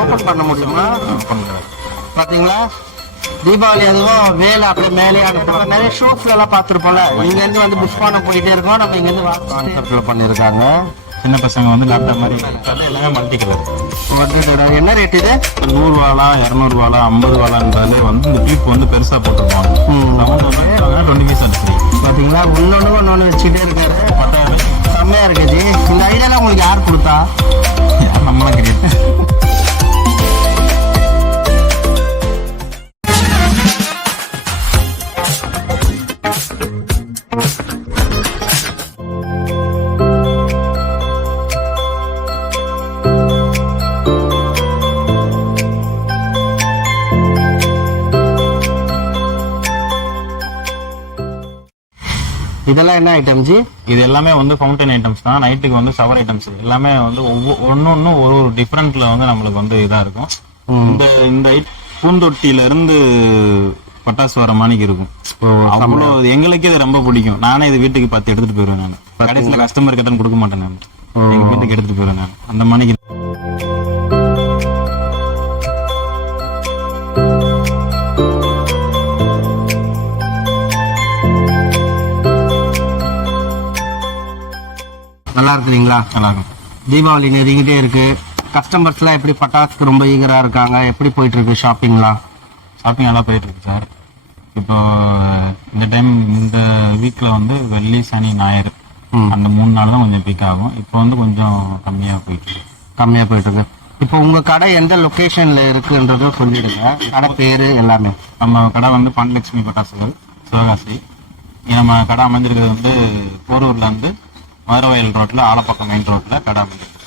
Open பண்ண முடியுமா? பாத்தீங்களா, தீபாவளி அதுவும் வேலை அப்படியே மேலே அனுப்புறோம். நிறைய ஷோஸ்ல எல்லாம் பார்த்துருப்போம்ல, இங்க இருந்து வந்து புஷ்பானம் போயிட்டே இருக்கோம். நம்ம இங்க இருந்து கான்செப்ட்ல பண்ணிருக்காங்க. சின்ன பசங்க வந்து லேப்டாப் மாதிரி எல்லாமே மல்டி கலர். என்ன ரேட் இது? 100 ரூபாலா 200 ரூபாலா 50 ரூபாலான்றாலே வந்து இந்த கிளிப் வந்து பெருசா போட்டுருப்பாங்க. 20 பீஸ் அடிச்சு பாத்தீங்களா, ஒன்னொன்னு வச்சுட்டே இருக்காரு. செம்மையா இருக்குது. இந்த ஐடியாலாம் உங்களுக்கு யார் கொடுத்தா? நம்மளாம் கிடையாது. இதெல்லாம் என்ன ஐட்டம் ஜி? இது எல்லாமே வந்து ஃபவுண்டன் ஐட்டம்ஸ் தான். நைட்டுக்கு வந்து ஷவர் ஐட்டம்ஸ் எல்லாமே வந்து ஒன்னொன்னும் ஒரு டிஃபரெண்ட்ல வந்து நம்மளுக்கு வந்து இதா இருக்கும். இந்த பூந்தொட்டில இருந்து பட்டாசு வர மாணிக்கு இருக்கும். அவ்வளோ எங்களுக்கே இது ரொம்ப பிடிக்கும். நானே இது வீட்டுக்கு பார்த்து எடுத்துட்டு போயிருவேன். நான் கடைசியில கஸ்டமர் கிட்ட கொடுக்க மாட்டேன். நான் எங்க வீட்டுக்கு எடுத்துட்டு போயிருவேன். நான் அந்த மாணிக்கு நல்லா இருக்குங்களா? நல்லா இருக்கும். தீபாவளி நெருங்கிட்டே இருக்கு. கஸ்டமர்ஸ் எல்லாம் எப்படி பட்டாசுக்கு ரொம்ப ஈகரா இருக்காங்க? எப்படி போயிட்டு இருக்கு ஷாப்பிங்லாம்? ஷாப்பிங் நல்லா போயிட்டு இருக்கு சார். இப்போ இந்த டைம் இந்த வீக்ல வந்து வெள்ளி சனி ஞாயிறு அந்த 3 நாள் தான் கொஞ்சம் பீக் ஆகும். இப்போ வந்து கொஞ்சம் கம்மியா போயிட்டு இருக்கு. இப்போ உங்க கடை எந்த லொகேஷன்ல இருக்குன்றத சொல்லிடுங்க. கடை பேரு எல்லாமே. நம்ம கடை வந்து பாண்டலட்சுமி பட்டாசுகள் சிவகாசி. நம்ம கடை அமைஞ்சிருக்கிறது வந்து போரூர்ல இருந்து மதுரவயல் ரோட்ல ஆலப்பக்கம் மெயின் ரோட்ல கடை அமைஞ்சிருக்கு.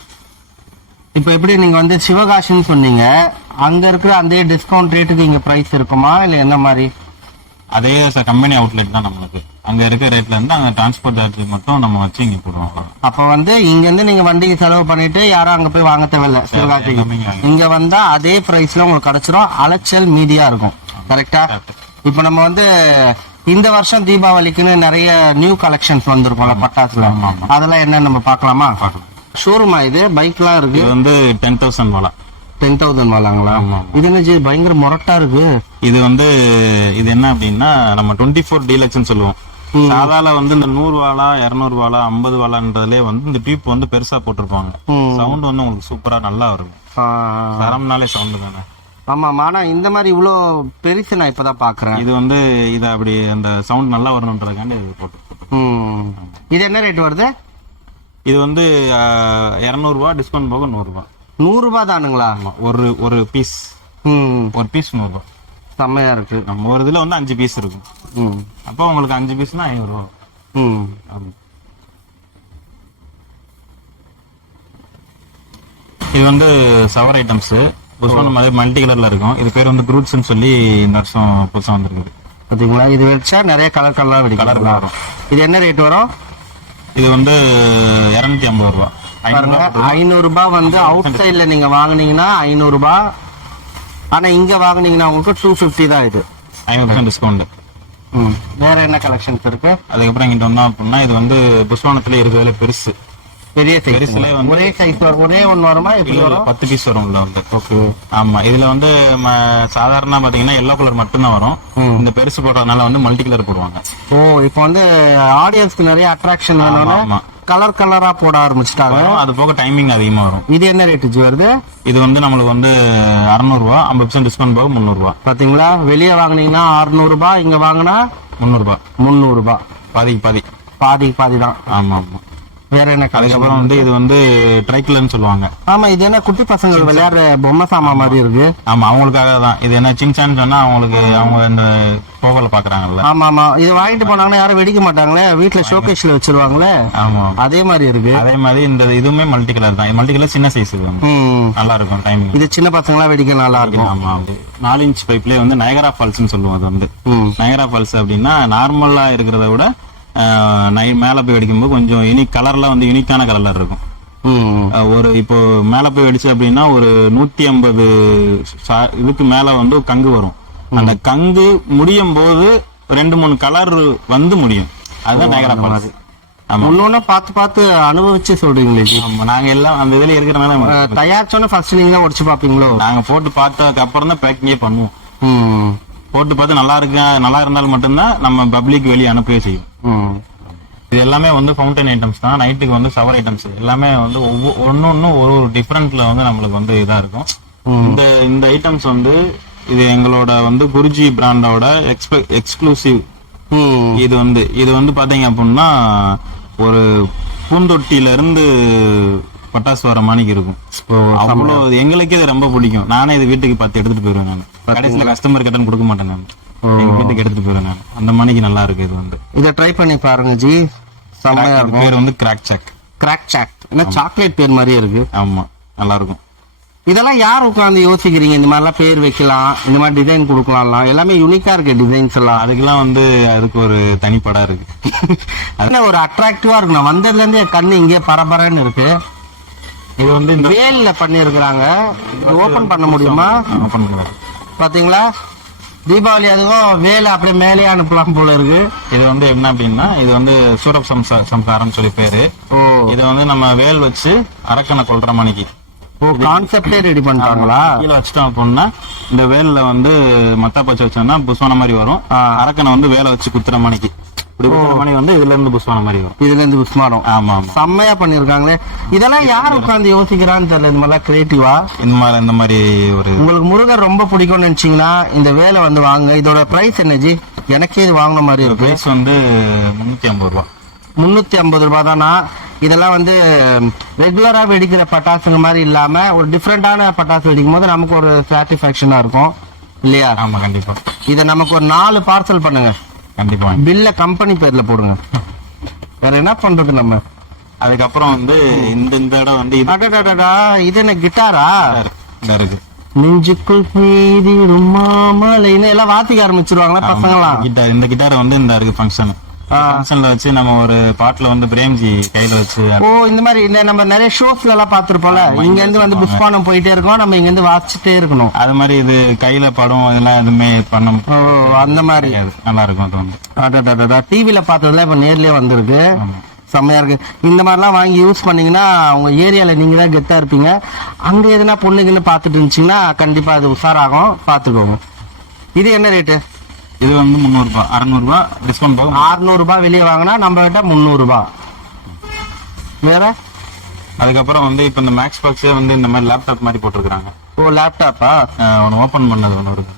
இப்போ எப்படி நீங்க வந்து சிவகாசின்னு சொன்னீங்க, அங்க இருக்கிற அதே டிஸ்கவுண்ட் ரேட்டுக்கு இங்க பிரைஸ் இருக்குமா இல்ல என்ன மாதிரி? அதே கம்பெனி அவுட்லெட் தான் நம்மளுக்கு. அங்க இருக்க ரேட்ல இருந்து அங்க டிரான்ஸ்போர்ட் சார்ஜ் மட்டும் நம்ம வச்சு இங்க போடுவோம். அப்ப வந்து இங்க இருந்து நீங்க வண்டிக்கு செலவு பண்ணிட்டு யாரும் அங்க போய் வாங்க தேவையில்ல. சிவகாசிக்கு இங்க வந்தா அதே பிரைஸ்ல உங்களுக்கு கிடைச்சிரும். அலைச்சல் மீதியா இருக்கும். கரெக்டா? இப்ப நம்ம வந்து இந்த வருஷம் தீபாவளிக்குன்னு நிறைய நியூ கலெக்ஷன்ஸ் வந்திருக்கோம்ல பட்டாசுல. அதெல்லாம் என்ன நம்ம பார்க்கலாமா? ஷோரூமா இது? பைக்லாம் இருக்கு. இது வந்து 10,000 வாலா. 10,000 வாலாங்களா? இது என்ன பயங்கர மொரட்டா இருக்கு. இது வந்து இது என்ன அப்படின்னா நம்ம 24 டீலக்ஸ்ன்னு சொல்லுவோம். சாதால வந்து இந்த 100 வாலா 200 வாலா 50 வாலான்றதுலே வந்து இந்த டியூப் வந்து பெருசா போட்டிருப்பாங்க. சவுண்ட் வந்து உங்களுக்கு சூப்பரா நல்லா வரும். தரம்னாலே சவுண்ட் தானே. ஆமா, ஆனா இந்த மாதிரி இவ்வளவு பெருசு நான் இப்பதான் பாக்குறேன். இது வந்து இத அப்படி அந்த சவுண்ட் நல்லா வரணும்ன்றதுக்காண்டி இது போட்டு. இது என்ன ரேட் வருது? இது வந்து 200 ரூபாய் டிஸ்கவுண்ட் போக 100 ரூபாய். 100 ரூபாய் தானுங்களா? ஒரு பீஸ். ஒரு பீஸ் 100 ரூபாய். செம்மையா இருக்கு. நம்ம ஒரு இதுல வந்து 5 பீஸ் இருக்கும். அப்ப உங்களுக்கு 5 பீஸ்னா 500 ரூபாய். இது வந்து சவர் ஐட்டம்ஸ். புஷ்பம் மாதிரி மல்டி கலர்ல இருக்கும். இது பேர் வந்து குரூட்ஸ்ன்னு சொல்லி இந்த வருஷம் புதுசா வந்திருக்கு. பாத்தீங்களா, இது வச்சா நிறைய கலர் வரும். இது என்ன ரேட் வரும்? இது வந்து 250 ரூபாய். 500 ரூபாய் வந்து அவுட் சைட்ல நீங்க வாங்குனீங்கன்னா 500 ரூபாய். ஆனா இங்க வாங்குனீங்கன்னா உங்களுக்கு 250 தான். இது 50% டிஸ்கவுண்ட். வேற என்ன கலெக்ஷன்ஸ் இருக்கு? அதுக்கப்புறம் இங்கிட்ட வந்தோம் அப்படின்னா இது வந்து புஷ்வானத்துல இருக்கிறதுல பெருசு. பெரிய சைஸ்ல ஒரே சைஸ் ஒரே ஒன்னு வருமா? எப்படி வரும்? 10 பீஸ் வரும் உள்ள வந்து. ஓகே. ஆமா, இதுல வந்து சாதாரண பாத்தீங்கன்னா எல்லோ கலர் மட்டும் தான் வரும். இந்த பெருசு போடுறதுனால வந்து மல்டி கலர் போடுவாங்க. ஓ, இப்போ வந்து ஆடியன்ஸ்க்கு நிறைய அட்ராக்ஷன் வேணும்னா கலர் கலரா போட ஆரம்பிச்சிட்டாங்க. அது போக டைமிங் அதிகமா வரும். இது என்ன ரேட் வருது? இது வந்து நம்மளுக்கு வந்து 600 ரூபாய். 50% டிஸ்கவுண்ட் போக 300 ரூபாய். பாத்தீங்களா, வெளியே வாங்குனீங்கன்னா 600 ரூபாய், இங்க வாங்கினா 300 ரூபாய். 300 ரூபாய். பாதி தான். ஆமா ஆமா. வேற என்ன? அதுக்கப்புறம் வந்து இது வந்து ட்ரைக்கிள்னு சொல்லுவாங்க. ஆமா, இது என்ன குட்டி பசங்க விளையாடுற பொம்மை சாமா மாதிரி இருக்கு. ஆமா, அவங்களுக்காக தான். இது என்ன சின்சான்னு சொன்னா அவங்களுக்கு அவங்க இந்த போகல பாக்குறாங்கல்ல. ஆமா ஆமா, இது வாங்கிட்டு போனாங்கன்னா யாரும் வெடிக்க மாட்டாங்களே, வீட்டுல ஷோகேஸ்ல வச்சிருவாங்களே. ஆமா, அதே மாதிரி இருக்கு. அதே மாதிரி இந்த இதுவுமே மல்டி கலர் தான். மல்டி கலர் சின்ன சைஸ். நல்லா இருக்கும் டைமிங். இது சின்ன பசங்களா வெடிக்க நல்லா இருக்கும். ஆமா, 4 இன்ச் பைப்லயே வந்து நயகரா ஃபால்ஸ்னு சொல்லுவோம். அது வந்து நயகரா ஃபால்ஸ் அப்படின்னா நார்மலா இருக்கிறத விட மேல போய் வெடிக்கும்போது கொஞ்சம் கலர்லாம் வந்து யூனிக்கான கலர்ல இருக்கும். ஒரு இப்போ மேல போய் வெடிச்சு அப்படின்னா ஒரு 150 இதுக்கு மேல வந்து கங்கு வரும். அந்த கங்கு முடியும் போது 2-3 கலர் வந்து முடியும். அதுதான் நயகரா ஃபால்ஸ். ஒன்னொன்னு பார்த்து பார்த்து அனுபவிச்சு சொல்றீங்களே ஜி. ஆமா, நாங்க எல்லாம் அந்த இதுல இருக்கிறனால தயாரிச்சோன்னு ஃபர்ஸ்ட் நீங்க தான் உடைச்சு பாப்பீங்களோ? நாங்க போட்டு பார்த்ததுக்கு அப்புறம் தான் பேக்கிங்கே பண்ணுவோம். போட்டு பார்த்து நல்லா இருந்தாலும் மட்டும்தான் நம்ம பப்ளிக் வெளியே அனுப்பவே செய்யும். இது எல்லாமே வந்து ஃபவுண்டன் ஐட்டம்ஸ் தான். நைட்டுக்கு வந்து ஷவர் ஐட்டம்ஸ் எல்லாமே வந்து ஒன்னொன்னு ஒரு டிஃபரெண்ட்ல வந்து நம்மளுக்கு வந்து இதா இருக்கும். இந்த ஐட்டம்ஸ் வந்து இது எங்களோட வந்து குருஜி பிராண்டோட எக்ஸ்க்ளூசிவ். இது வந்து பாத்தீங்க அப்படின்னா ஒரு பூந்தொட்டில இருந்து பட்டாசு வர மாணிக்கு இருக்கும். அவ்வளவு எங்களுக்கே இது ரொம்ப பிடிக்கும். நானே இது வீட்டுக்கு பார்த்து எடுத்துட்டு போயிருவேன். நான் கடைசியில கஸ்டமர் கிட்ட கொடுக்க மாட்டேன். நான் எங்க வீட்டுக்கு எடுத்துட்டு போயிருவேன். நான் அந்த மாணிக்கு நல்லா இருக்கு. இது வந்து இதை ட்ரை பண்ணி பாருங்க ஜி. செம்மையா இருக்கும். பேர் வந்து கிராக் சாக். ஏன்னா சாக்லேட் பேர் மாதிரியே இருக்கு. ஆமா, நல்லா இருக்கும். இதெல்லாம் யார் உட்காந்து யோசிக்கிறீங்க? இந்த மாதிரிலாம் பேர் வைக்கலாம், இந்த மாதிரி டிசைன் கொடுக்கலாம், எல்லாமே யூனிக்கா இருக்கு டிசைன்ஸ் எல்லாம். அதுக்கெல்லாம் வந்து அதுக்கு ஒரு தனிப்படா இருக்கு. அது ஒரு அட்ராக்டிவா இருக்கு. நான் வந்ததுல இருந்து என் கண்ணு இங்கே பரபரன்னு இருக்கு. இது வந்து இந்த வேல்ல பண்ணிருக்கிறாங்க. ஓபன் பண்ண முடியுமா? ஓபன் பண்ணுவாங்க. பாத்தீங்களா, தீபாவளி அதுவும் வேலை அப்படியே மேலே அனுப்பலாம் போல இருக்கு. இது வந்து என்ன அப்படின்னா, இது வந்து சூரப் சம்சாரம் சொல்லி பேரு. இது வந்து நம்ம வேல் வச்சு அரக்கனை கொல்ற மணிக்கு கான்செப்டே ரெடி பண்ணிட்டாங்களா? கீழே வச்சுட்டோம் அப்படின்னா இந்த வேல்ல வந்து மத்தாப்பச்சு வச்சோம்னா புஷ்வான மாதிரி வரும். அரக்கனை வந்து வேலை வச்சு குத்துற மணிக்கு மணி வந்து இதுல இருந்து புஷ்வான மாதிரி வரும். இதுல இருந்து புஷ்மானம். ஆமா, செம்மையா பண்ணிருக்காங்களே. இதெல்லாம் யார் உட்காந்து யோசிக்கிறான்னு தெரியல. இந்த மாதிரி கிரியேட்டிவா இந்த மாதிரி ஒரு உங்களுக்கு முருகர் ரொம்ப பிடிக்கும்னு நினைச்சீங்கன்னா இந்த வேலை வந்து வாங்க. இதோட பிரைஸ் என்ன ஜி? எனக்கே இது வாங்கின மாதிரி இருக்கு. பிரைஸ் வந்து 350 ரூபா. 350 ரூபாய் தானா? இதெல்லாம் வந்து ரெகுலரா வெடிக்கிற பட்டாசுங்க மாதிரி இல்லாம ஒரு டிஃப்ரெண்டான பட்டாசு வெடிக்கும் போது நமக்கு ஒரு சாட்டிஸ்பாக்சனா இருக்கும் இல்லையா? ஆமா, கண்டிப்பா. இதை நமக்கு ஒரு 4 பார்சல் பண்ணுங்க. கண்டிப்பா. பில்ல கம்பெனி பேர்ல போடுங்க. வேற என்ன பண்றது நம்ம? அதுக்கப்புறம் வந்து இந்த இடம் வந்து இது என்ன கிட்டாரா இருக்கு? நெஞ்சுக்குள் பெய்திடும் மாமலைன்னு எல்லாம் வாத்திக்க ஆரம்பிச்சிருவாங்களா பசங்களாம்? இந்த கிட்டார் வந்து இந்த இருக்கு ஃபங்க்ஷன்ல வச்சு நம்ம ஒரு பாட்டுல வந்து பிரேம்ஜி கையில வச்சு. இந்த மாதிரி இந்த நம்ம நிறைய ஷோஸ்ல எல்லாம் பாத்துருப்போம்ல. இங்க இருந்து வந்து புஷ்பானம் போயிட்டே இருக்கோம், நம்ம இங்க இருந்து வாசிச்சுட்டே இருக்கணும். அது மாதிரி இது கையில படம் இதெல்லாம் எதுவுமே பண்ண அந்த மாதிரி நல்லா இருக்கும். அது வந்து டிவில பார்த்ததுல இப்ப நேர்லயே வந்திருக்கு. செம்மையா இருக்கு. இந்த மாதிரிலாம் வாங்கி யூஸ் பண்ணீங்கன்னா உங்க ஏரியால நீங்க தான் கெத்தா இருப்பீங்க. அங்க எதுனா பொண்ணுங்கன்னு பாத்துட்டு இருந்துச்சீங்கன்னா கண்டிப்பா அது உஷாராகும். பாத்துக்கோங்க. இது என்ன ரேட்டு? இது வந்து 300 ரூபாய். 600 ரூபாய் டிஸ்கவுண்ட் போகும். 600 ரூபாய் வெளியே வாங்கினா நம்ம கிட்ட 300 ரூபாய். வேற அதுக்கப்புறம் வந்து இப்ப இந்த மேக்ஸ் பாக்ஸ் வந்து இந்த மாதிரி லேப்டாப் மாதிரி போட்டுருக்காங்க. லேப்டாப்பா? ஒன்னு ஓபன் பண்ணது ஒன்று இருக்கு.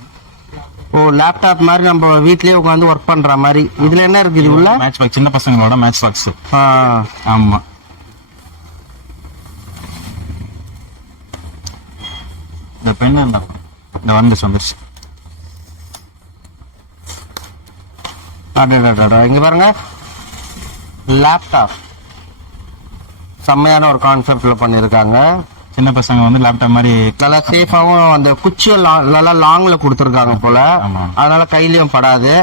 லேப்டாப் மாதிரி நம்ம வீட்லயே உட்காந்து ஒர்க் பண்ற மாதிரி. இதுல என்ன இருக்கு? இது உள்ள மேட்ச் பாக்ஸ், சின்ன பசங்களோட மேட்ச் பாக்ஸ். ஆமா. இந்த பென் இந்த வந்துருச்சு. இங்க பாருங்க, லேப்டாப் செம்மையான ஒரு கான்செப்ட்ல பண்ணிருக்காங்க. சின்ன பசங்க வந்து லேப்டாப் மாதிரி நல்லா சேஃபாவும் அந்த குச்சியும் நல்லா லாங்ல கொடுத்துருக்காங்க போல. அதனால கையிலயும் படாது.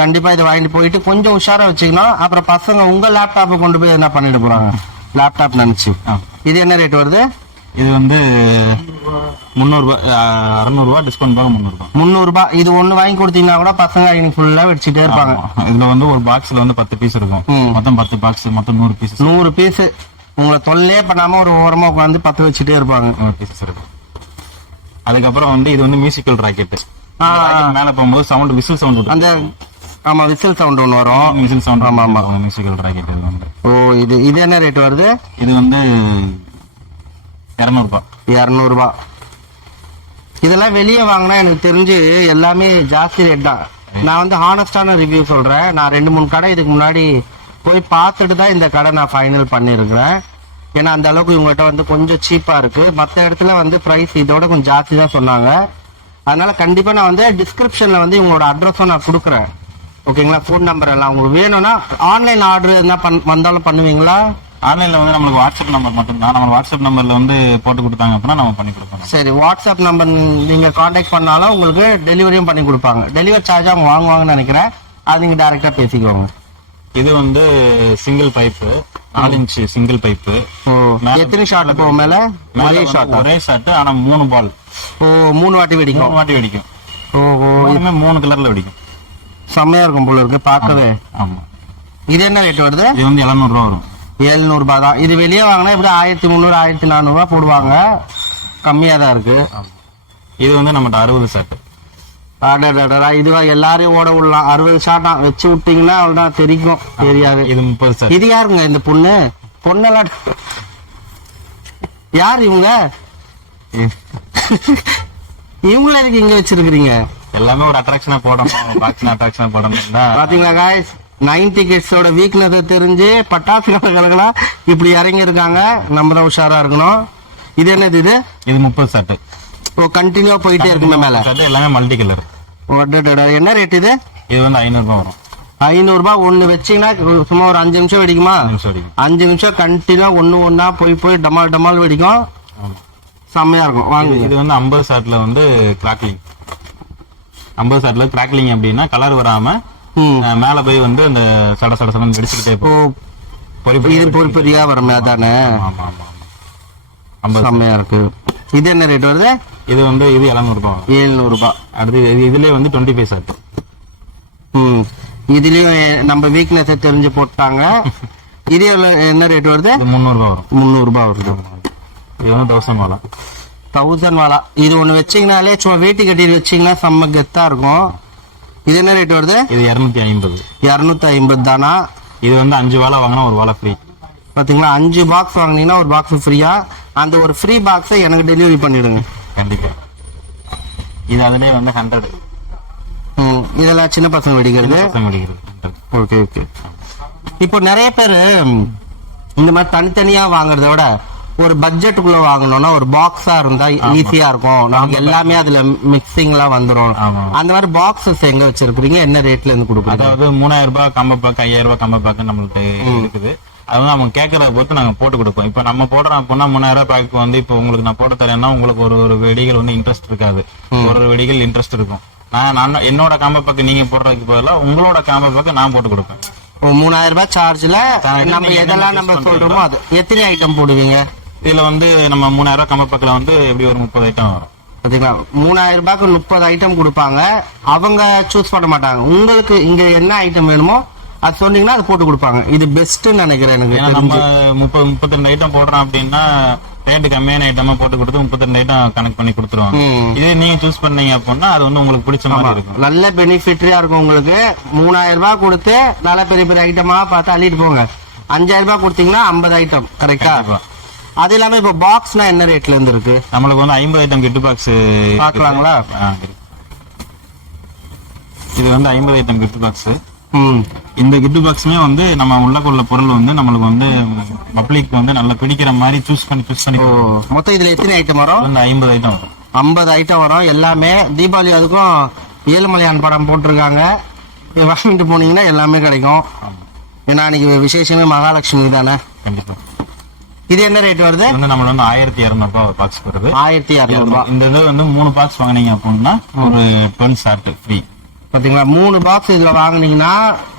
கண்டிப்பா இதை வாங்கிட்டு போயிட்டு கொஞ்சம் உஷாரா வச்சுக்கணும். அப்புறம் பசங்க உங்க லேப்டாப்பை கொண்டு போய் என்ன பண்ணிட்டு போறாங்க லேப்டாப் நினைச்சு. இது என்ன ரேட் வருது? இது வந்து 300 ரூபாய். 600 ரூபாய் டிஸ்கவுண்ட் போக 300 ரூபாய். 300 ரூபாய். இது ஒண்ணு வாங்கி கொடுத்தீங்கன்னா கூட பசங்க இன்னைக்கு ஃபுல்லா வச்சுட்டே இருப்பாங்க. இதுல வந்து ஒரு பாக்ஸ்ல வந்து 10 பீஸ் இருக்கும். மொத்தம் 10 பாக்ஸ், மொத்தம் 100 பீஸ். 100 பீஸ் உங்களை தொல்லையே பண்ணாம ஒரு ஓரமா உட்காந்து 10 வச்சுட்டே இருப்பாங்க. 100 பீஸ் இருக்கும். அதுக்கப்புறம் வந்து இது வந்து மியூசிக்கல் ராக்கெட். மேல போகும்போது சவுண்ட், விசில் சவுண்ட். அந்த ஆமா, விசில் சவுண்ட் ஒன்று வரும். Whistle sound. ஆமா, மியூசிக்கல் ராக்கெட். இது வந்து இது என்ன ரேட் வருது? இது வந்து 200 ரூபாய். 200 ரூபாய். இதெல்லாம் வெளியே வாங்கினா எனக்கு தெரிஞ்சு எல்லாமே ஜாஸ்தி ரேட் தான். நான் வந்து ஹானஸ்டான ரிவ்யூ சொல்றேன். நான் 2-3 கடை இதுக்கு முன்னாடி போய் பார்த்துட்டு தான் இந்த கடை நான் ஃபைனல் பண்ணியிருக்கிறேன். ஏன்னா அந்த அளவுக்கு இவங்ககிட்ட வந்து கொஞ்சம் சீப்பா இருக்கு. மற்ற இடத்துல வந்து பிரைஸ் இதோட கொஞ்சம் ஜாஸ்தி தான் சொன்னாங்க. அதனால கண்டிப்பா நான் வந்து டிஸ்கிரிப்ஷன்ல வந்து இவங்களோட அட்ரஸும் நான் கொடுக்குறேன். ஓகேங்களா? ஃபோன் நம்பர் எல்லாம் உங்களுக்கு வேணும்னா ஆன்லைன் ஆர்டர் என்ன வந்தாலும் பண்ணுவீங்களா? ஆன்லைன்ல வந்து நம்மளுக்கு வாட்ஸ்அப் நம்பர் மட்டும் தான். நம்ம வாட்ஸ்அப் நம்பர்ல வந்து போட்டு கொடுத்தாங்க அப்படின்னா நம்ம பண்ணி கொடுப்போம். சரி, வாட்ஸ்அப் நம்பர் நீங்க கான்டாக்ட் பண்ணாலும் உங்களுக்கு டெலிவரியும் பண்ணி கொடுப்பாங்க. டெலிவரி சார்ஜ் அவங்க வாங்குவாங்கன்னு நினைக்கிறேன். அது நீங்க டைரக்டா பேசிக்குவாங்க. இது வந்து single pipe, 4 inch single pipe. எத்தனை ஷாட் போகும்? மேல ஒரே ஷாட். ஆனா 3 பால். 3 வாட்டி வெடிக்கும். 3 வாட்டி வெடிக்கும். ஓஹோ. 3 கலர்ல வெடிக்கும். செம்மையா இருக்கும் போல இருக்கு பார்க்கவே. ஆமா. இது என்ன ரேட் வருது? இது வந்து 700 ரூபா வரும். 700 ரூபாய் தான். இது வெளியே வாங்கினா இப்படி 1300 1400 ரூபாய் போடுவாங்க. கம்மியா தான் இருக்கு. இது வந்து நம்மகிட்ட 60 ஷாட். இதுவா எல்லாரையும் ஓட விடலாம். 60 ஷாட்டா வச்சு விட்டீங்கன்னா அவ்வளவுதான் தெரிக்கும். தெரியாது. இது 30 ஷாட். இது யாருங்க இந்த பொண்ணெல்லாம் யார் இவங்க? இவங்கள எதுக்கு இங்க வச்சிருக்கீங்க? எல்லாமே ஒரு அட்ராக்ஷனா போடணும், பாக்ஸிங் அட்ராக்ஷனா போடணும். பாத்தீங்களா guys, 90 கிட்ஸோட வீக்னஸ் தெரிஞ்சு பட்டாசு கலகலாம் இப்படி இறங்கி இருக்காங்க. நம்ம தான் உஷாரா இருக்கணும். இது என்னது? இது 30 ஷாட். ஓ, கண்டினியூவா போயிட்டே இருக்குமே மேல. எல்லாமே மல்டி கலர். என்ன ரேட் இது? இது வந்து 500 ரூபாய் வரும். 500 ரூபாய் ஒண்ணு வச்சீங்கன்னா சும்மா ஒரு 5 நிமிஷம் வெடிக்குமா? 5 நிமிஷம் கண்டினியூவா ஒண்ணா போய் டமால் டமால் வெடிக்கும். செம்மையா இருக்கும். வாங்க. இது வந்து 50 ஷாட்ல வந்து கிராக்லிங். 50 ஷாட்ல கிராக்லிங் அப்படின்னா கலர் வராம மேல போய் வந்து அந்த சட சட சடம் வெடிச்சுக்கிட்டே இது பொறிப்பொறியா வரும். அதானே? செம்மையா இருக்கு. இது என்ன ரேட் வருது? இது வந்து இது 700 ரூபாய். 700 ரூபாய். அடுத்து இதுலயே வந்து 25 ஷாட். இதுலயும் நம்ம வீக்னஸ் தெரிஞ்சு போட்டாங்க. இது என்ன ரேட் வருது? 300 ரூபாய் வரும். 300 ரூபாய் வருது. இது வந்து 1000 வாலா. 1000 வாலா. இது ஒண்ணு வச்சீங்கனாலே சும்மா வேட்டி கட்டி வச்சீங்கன்னா செம்ம கெத்தா இருக்கும். இது என்ன ரேட் வருது? இது 250. 250 தானா? இது வந்து 5 வாலா வாங்கினா ஒரு வாலா ஃப்ரீ. பாத்தீங்களா? 5 பாக்ஸ் வாங்கினீங்கன்னா ஒரு பாக்ஸ் ஃப்ரீயா. அந்த ஒரு ஃப்ரீ பாக்ஸை எனக்கு டெலிவரி பண்ணிடுங்க. கண்டிப்பா. இது அதுலயே வந்து 100. இதெல்லாம் சின்ன பசங்க வெடிக்கிறது. Okay okay. இப்போ நிறைய பேர் இந்த மாதிரி தனித்தனியா வாங்குறத விட ஒரு பட்ஜெட்டுக்குள்ள வாங்கணும்னா ஒரு பாக்ஸா இருந்தா ஈஸியா இருக்கும். நமக்கு எல்லாமே அதுல மிக்சிங் எல்லாம் வந்துடும். அந்த மாதிரி பாக்ஸஸ் எங்க வச்சிருக்கீங்க? என்ன ரேட்ல இருந்து கொடுக்குறீங்க? அதாவது 3000 ரூபாய் கம்ப பேக், 5000 ரூபாய் கம்ப பேக் நம்மளுக்கு இருக்குது. அது வந்து அவங்க கேட்கறத பொறுத்து நாங்க போட்டு கொடுப்போம். இப்ப நம்ம போடுறோம் அப்படின்னா 3000 பேக் வந்து இப்ப உங்களுக்கு நான் போட்டு தரேன்னா உங்களுக்கு ஒரு வெடிகள் வந்து இன்ட்ரெஸ்ட் இருக்காது. ஒரு வெடிகள் இன்ட்ரெஸ்ட் இருக்கும். நான் என்னோட காம்போ பேக் நீங்க போடுறதுக்கு பதிலா உங்களோட காம்போ பேக் நான் போட்டு கொடுப்பேன். 3000 ரூபாய் சார்ஜ்ல நம்ம எதெல்லாம் நம்ம சொல்றோமோ அது. எத்தனை ஐட்டம் போடுவீங்க இதுல? வந்து நம்ம 3000 ரூபாய் காம்போ பேக்ல வந்து எப்படி ஒரு 30 ஐட்டம் வரும். பாத்தீங்களா? 3000 ரூபாய்க்கு 30 ஐட்டம் கொடுப்பாங்க. அவங்க சூஸ் பண்ண மாட்டாங்க. உங்களுக்கு இங்க என்ன ஐட்டம் வேணுமோ அது சொன்னீங்கன்னா அது போட்டு கொடுப்பாங்க. இது பெஸ்ட் நினைக்கிறேன் எனக்கு. நம்ம 32 ஐட்டம் போடுறோம் அப்படின்னா ரேட்டு கம்மியான ஐட்டமா போட்டு கொடுத்து 32 ஐட்டம் கனெக்ட் பண்ணி கொடுத்துருவாங்க. இதே நீங்க சூஸ் பண்ணீங்க அப்படின்னா அது வந்து உங்களுக்கு பிடிச்ச மாதிரி இருக்கும். நல்ல பெனிஃபிட்டா இருக்கும் உங்களுக்கு. 3000 ரூபாய் கொடுத்து நல்ல பெரிய பெரிய ஐட்டமா பார்த்து அள்ளிட்டு போங்க. 5000 ரூபாய் கொடுத்தீங்கன்னா 50 ஐட்டம். கரெக்டா? அது இல்லாம இப்ப பாக்ஸ்னா என்ன ரேட்ல இருந்து இருக்கு? நம்மளுக்கு வந்து 50 ஐட்டம் கிட் பாக்ஸ் பாக்கலாங்களா? இது வந்து 50 ஐட்டம் கிட் பாக்ஸ். இந்த கிட் பாக்ஸ்மே வந்து நம்ம உள்ளக்குள்ள பொருள் வந்து நம்மளுக்கு வந்து பப்ளிக் வந்து நல்லா பிடிக்கிற மாதிரி சூஸ் பண்ணி மொத்தம் இதுல எத்தனை ஐட்டம் வரும்? 50 ஐட்டம் வரும். 50 ஐட்டம் வரும். எல்லாமே தீபாவளி அதுக்கும் ஏழுமலையான் படம் போட்டிருக்காங்க. வாங்கிட்டு போனீங்கன்னா எல்லாமே கிடைக்கும். ஏன்னா இன்னைக்கு விசேஷமே மகாலட்சுமி தானே. கண்டிப்பா. இது என்ன ரேட் வருது? வந்து நம்ம வந்து 1200 ரூபாய் ஒரு பாக்ஸ் வருது. 1200 ரூபாய். இந்த இது வந்து 3 பாக்ஸ் வாங்கினீங்க அப்படின்னா ஒரு 12 ஷாட் ஃப்ரீ. பாத்தீங்களா? 3 பாக்ஸ் இதுல வாங்குனீங்கன்னா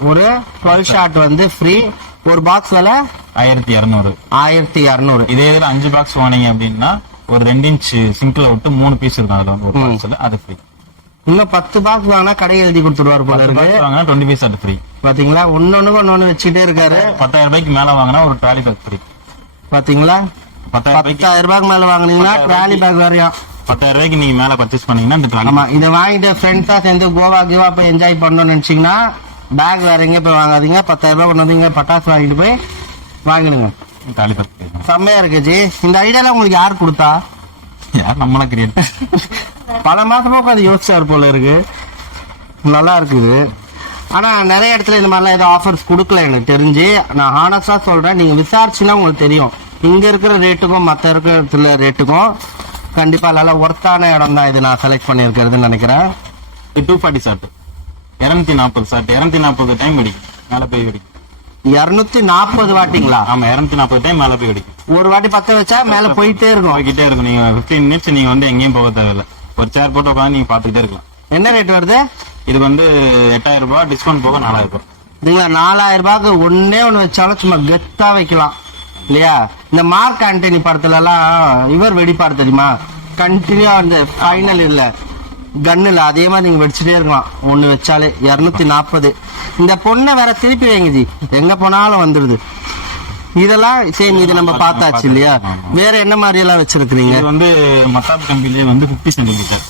ஒரு 12 ஷாட் வந்து ஃப்ரீ. ஒரு பாக்ஸ் விலை 1200. 1200. இதே இதுல 5 பாக்ஸ் வாங்கினீங்க அப்படின்னா ஒரு 2 இன்ச் சிங்கிள் விட்டு 3 பீஸ் இருக்கும். அதுல வந்து ஒரு பாக்ஸ்ல அது ஃப்ரீ. இன்னும் 10 பாக்ஸ் வாங்கினா கடை எழுதி கொடுத்துருவாரு போல இருக்கு. வாங்கினா 20 பீஸ் அது ஃப்ரீ. பாத்தீங்களா? ஒன்னொன்னு வச்சுட்டே இருக்காரு. 10000 ரூபாய்க்கு மேல வாங்கினா ஒரு ட்ராலி பேக் ஃப்ரீ. பாத்தீங்களா? 10000 ரூபாய்க்கு மேல வாங்குனீங்கன்னா ட்ராலி பேக் வரையும். 10000 ரூபாய்க்கு நீங்க மேல பர்ச்சேஸ் பண்ணீங்கன்னா இந்த ட்ராலி. ஆமா, இதை வாங்கிட்டு ஃப்ரெண்ட்ஸா சேர்ந்து கோவா போய் என்ஜாய் பண்ணணும்னு நினைச்சீங்கன்னா பேக் வேற எங்க போய் வாங்காதீங்க. 10000 ரூபாய் கொண்டு வந்தீங்க பட்டாசு வாங்கிட்டு போய் வாங்கிடுங்க. ட்ராலி பேக் செம்மையா இருக்கு ஜி. இந்த ஐடியால உங்களுக்கு யார் கொடுத்தா? யார் நம்மளா கிரியேட் பல மாசமா உட்காந்து யோசிச்சாரு போல இருக்கு. நல்லா இருக்குது. ஆனா நிறைய இடத்துல இந்த மாதிரிலாம் ஏதோ ஆஃபர்ஸ் கொடுக்கல எனக்கு தெரிஞ்சு. நான் ஹானஸ்டா சொல்றேன், நீங்க விசாரிச்சுன்னா உங்களுக்கு தெரியும். இங்க இருக்கிற ரேட்டுக்கும் மற்ற இருக்கிற இடத்துல ரேட்டுக்கும் கண்டிப்பா நல்லா ஒர்த்தான இடம் தான் இது நான் செலக்ட் பண்ணிருக்கிறதுன்னு நினைக்கிறேன். 240 ஷாட் 240 ஷாட் 240 டைம் வெடிக்கும். மேல போய் வெடிக்கும். 240 வாட்டிங்களா? ஆமா, 240 டைம் மேல போய் வெடிக்கும். ஒரு வாட்டி பத்த வச்சா மேல போயிட்டே இருக்கும். நீங்க 15 மினிட்ஸ் நீங்க வந்து எங்கேயும் போக தேவையில்லை. ஒரு சேர் போட்டு உட்காந்து நீங்க பாத்துக்கிட்டே இருக்கலாம். என்ன ரேட் வருது? இது வந்து 8000 ரூபாய், டிஸ்கவுண்ட் போக 4000 ரூபாய். நீங்க 4000 ரூபாய்க்கு ஒண்ணு வச்சாலும் சும்மா கெத்தா வைக்கலாம் இல்லையா? இந்த மார்க் ஆண்டனி படத்துல எல்லாம் இவர் வெடிப்பார் தெரியுமா? கண்டினியூ அந்த ஃபைனல் இல்ல கன்னுல அதே மாதிரி நீங்க வெடிச்சுட்டே இருக்கலாம் ஒண்ணு வச்சாலே. 240 இந்த பொண்ணை வேற திருப்பி வைங்க ஜி, எங்க போனாலும் வந்துடுது. இதெல்லாம் சேம், இது நம்ம பார்த்தாச்சு இல்லையா? வேற என்ன மாதிரி எல்லாம் வச்சிருக்கீங்க? இது வந்து மத்தாப் கம்பிலே வந்து 50 சென்டிமீட்டர்.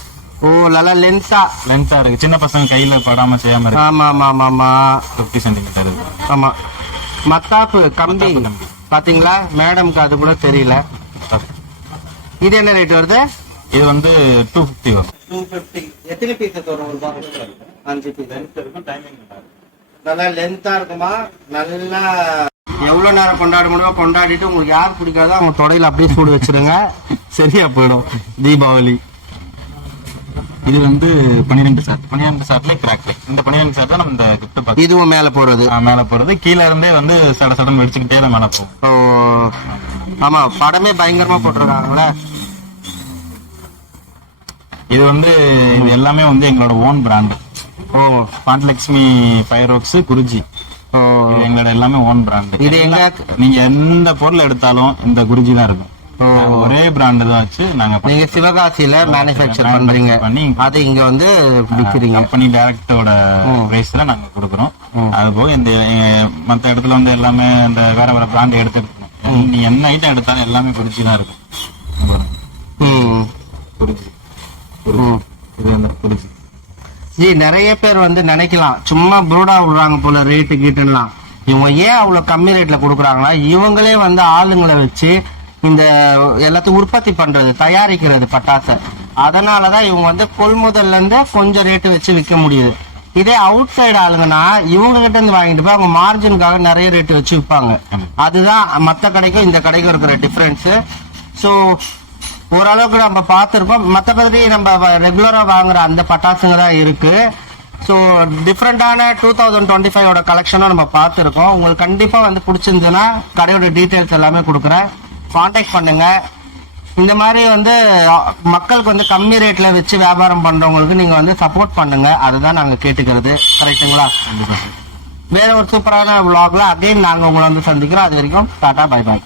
ஓ, நல்லா லென்த்தா இருக்கு, சின்ன பசங்க கையில படாம செய்யாம இருக்கு. ஆமா ஆமா ஆமா ஆமா 50 சென்டிமீட்டர் இருக்கு. ஆமா, மத்தாப்பு கம்பி பாத்தீங்களா மேடம்க்கு அது கூட தெரியல. இது என்ன ரேட் வருது? இது வந்து 250 வரும். 250. எத்தனை பீஸ் வரும்? ஒரு பாக்ஸ் 5 பீஸ் இருக்கும். டைமிங் நல்லா லென்த்தா இருக்குமா? நல்லா எவ்வளவு நேரம் கொண்டாட முடியுமோ கொண்டாடிட்டு, உங்களுக்கு யார் பிடிக்காதோ அவங்க தொடையில அப்படியே சூடு வச்சிருங்க, சரியா போயிடும். தீபாவளி. இது வந்து 12 சாட்ல கிராக். இந்த 12 சாட் தான் நம்ம இந்த கிஃப்ட் பாக்ஸ். இதுவும் மேல போறது, மேல போறது, கீழ இருந்தே வந்து சட சடம் வெடிச்சுக்கிட்டே தான் மேல போகும். ஓ ஆமா, படமே பயங்கரமா போட்டிருக்காங்களே. இது வந்து இது எல்லாமே வந்து எங்களோட ஓன் பிராண்ட். ஓ, பாண்டலட்சுமி ஃபயர் ஒர்க்ஸ், குருஜி, ஓ இது எங்களோட எல்லாமே ஓன் பிராண்ட். இது எங்க நீங்க எந்த பொருள் எடுத்தாலும் இந்த குருஜி தான் இருக்கும். ஒரே பிராண்ட் தான் வச்சு நாங்க நீங்க சிவகாசியில மேனுஃபேக்சர் பண்றீங்க, பண்ணி அது இங்க வந்து விக்கிறீங்க. கம்பெனி டைரக்டோட பிரைஸ்ல நாங்க கொடுக்குறோம். அது போக இந்த மத்த இடத்துல வந்து எல்லாமே இந்த வேற வேற பிராண்ட் எடுத்துருக்கோம். நீ என்ன ஐட்டம் எடுத்தாலும் எல்லாமே குருஜி தான் இருக்கும். குருஜி, இது வந்து குருஜி. ஜி, நிறைய பேர் வந்து நினைக்கலாம் சும்மா புரோடா விடுறாங்க போல ரேட்டு கீட்டுலாம். இவங்க ஏன் அவ்வளவு கம்மி ரேட்ல கொடுக்குறாங்கன்னா, இவங்களே வந்து ஆளுங்களை வச்சு இந்த எல்லாத்தையும் உற்பத்தி பண்றது, தயாரிக்கிறது பட்டாசை. அதனாலதான் இவங்க வந்து கொள்முதல்ல இருந்து கொஞ்சம் ரேட்டு வச்சு விற்க முடியுது. இதே அவுட் சைடு ஆளுங்கன்னா இவங்க கிட்ட இருந்து வாங்கிட்டு போய் அவங்க மார்ஜினுக்காக நிறைய ரேட்டு வச்சு விற்பாங்க. அதுதான் மற்ற கடைக்கும் இந்த கடைக்கும் இருக்கிற டிஃபரன்ஸ். ஸோ ஓரளவுக்கு நம்ம பார்த்துருக்கோம். மற்றபடி நம்ம ரெகுலரா வாங்குற அந்த பட்டாசுங்க தான் இருக்கு. ஸோ டிஃப்ரெண்டான 2025 கலெக்ஷனும் நம்ம பார்த்துருக்கோம். உங்களுக்கு கண்டிப்பா வந்து பிடிச்சிருந்ததுன்னா கடையோட டீட்டெயில்ஸ் எல்லாமே கொடுக்குறேன், கான்டாக்ட் பண்ணுங்க. இந்த மாதிரி வந்து மக்களுக்கு வந்து கம்மி ரேட்ல வச்சு வியாபாரம் பண்றவங்களுக்கு நீங்க வந்து சப்போர்ட் பண்ணுங்க, அதுதான் நாங்க கேட்டுக்கிறது. கரெக்டுங்களா? வேற ஒரு சூப்பரான vlogல அகைன் நாங்க உங்களை வந்து சந்திக்கிறோம். அது வரைக்கும் டாடா, பை பாய்.